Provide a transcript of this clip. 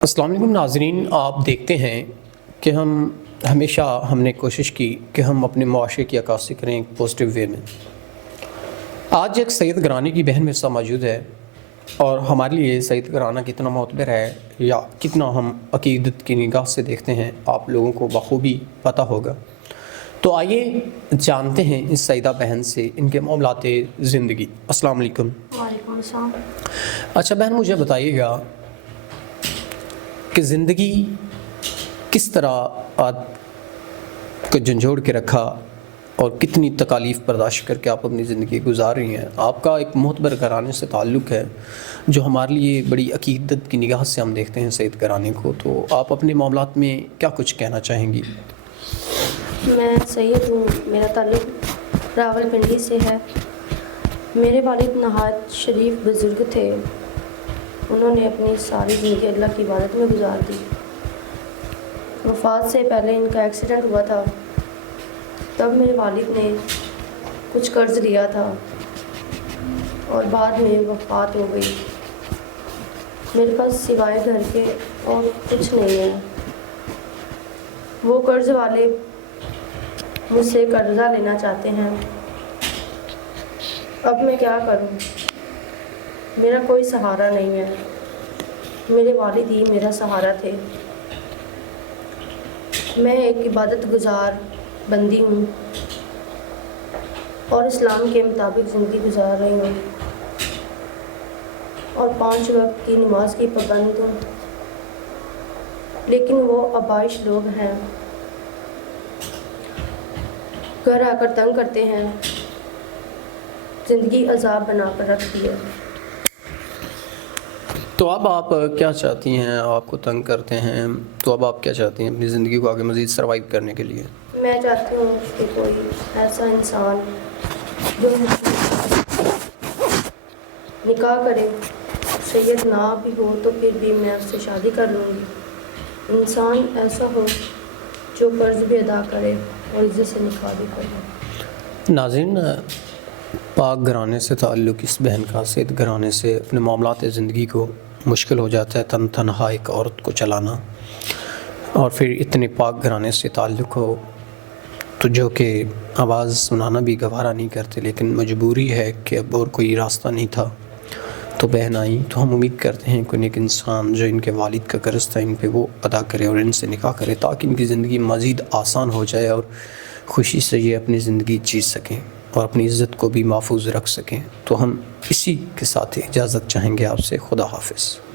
السلام علیکم ناظرین، آپ دیکھتے ہیں کہ ہمیشہ ہم نے کوشش کی کہ ہم اپنے معاشرے کی عکاسی کریں ایک پازیٹیو وے میں۔ آج ایک سید گرانی کی بہن میرے ساتھ موجود ہے، اور ہمارے لیے سید گرانہ کتنا معتبر ہے یا کتنا ہم عقیدت کی نگاہ سے دیکھتے ہیں آپ لوگوں کو بخوبی پتہ ہوگا۔ تو آئیے جانتے ہیں اس سیدہ بہن سے ان کے معاملات زندگی۔ السلام علیکم۔ وعلیکم السلام۔ اچھا بہن، مجھے بتائیے گا کہ زندگی کس طرح آپ کو جھنجھوڑ کے رکھا اور کتنی تکالیف برداشت کر کے آپ اپنی زندگی گزار رہی ہیں۔ آپ کا ایک معتبر گھرانے سے تعلق ہے جو ہمارے لیے بڑی عقیدت کی نگاہ سے ہم دیکھتے ہیں سید گرانے کو، تو آپ اپنے معاملات میں کیا کچھ کہنا چاہیں گی؟ میں سید ہوں، میرا تعلق راول پنڈی سے ہے۔ میرے والد نہایت شریف بزرگ تھے، انہوں نے اپنی ساری زندگی اللہ کی عبادت میں گزار دی۔ وفات سے پہلے ان کا ایکسیڈنٹ ہوا تھا، تب میرے والد نے کچھ قرض لیا تھا اور بعد میں وفات ہو گئی۔ میرے پاس سوائے گھر کے اور کچھ نہیں ہے۔ وہ قرض والے مجھ سے قرضہ لینا چاہتے ہیں، اب میں کیا کروں؟ میرا کوئی سہارا نہیں ہے، میرے والد ہی میرا سہارا تھے۔ میں ایک عبادت گزار بندی ہوں اور اسلام کے مطابق زندگی گزار رہی ہوں اور 5 وقت کی نماز کی پابند ہوں، لیکن وہ آبائش لوگ ہیں، گھر آ کر تنگ کرتے ہیں، زندگی عذاب بنا کر رکھ دی ہے۔ تو اب آپ کیا چاہتی ہیں؟ آپ کو تنگ کرتے ہیں تو اب آپ کیا چاہتی ہیں اپنی زندگی کو آگے مزید سروائیو کرنے کے لیے؟ میں چاہتی ہوں کہ کوئی ایسا انسان جو نکاح کرے، سید نہ بھی ہو تو پھر بھی میں اس سے شادی کر لوں گی۔ انسان ایسا ہو جو قرض بھی ادا کرے اور عزت سے نکاح بھی کرے۔ ناظرین، پاک گھرانے سے تعلق اس بہن کا سید گھرانے سے اپنے معاملات زندگی کو مشکل ہو جاتا ہے تنہا ایک عورت کو چلانا، اور پھر اتنے پاک گھرانے سے تعلق ہو تو جو کہ آواز سنانا بھی گوارا نہیں کرتے، لیکن مجبوری ہے کہ اب اور کوئی راستہ نہیں تھا تو بہن آئیں۔ تو ہم امید کرتے ہیں کہ ایک انسان جو ان کے والد کا قرض تھا ان پہ وہ ادا کرے اور ان سے نکاح کرے تاکہ ان کی زندگی مزید آسان ہو جائے اور خوشی سے یہ اپنی زندگی جی سکیں اور اپنی عزت کو بھی محفوظ رکھ سکیں۔ تو ہم اسی کے ساتھ اجازت چاہیں گے آپ سے۔ خدا حافظ۔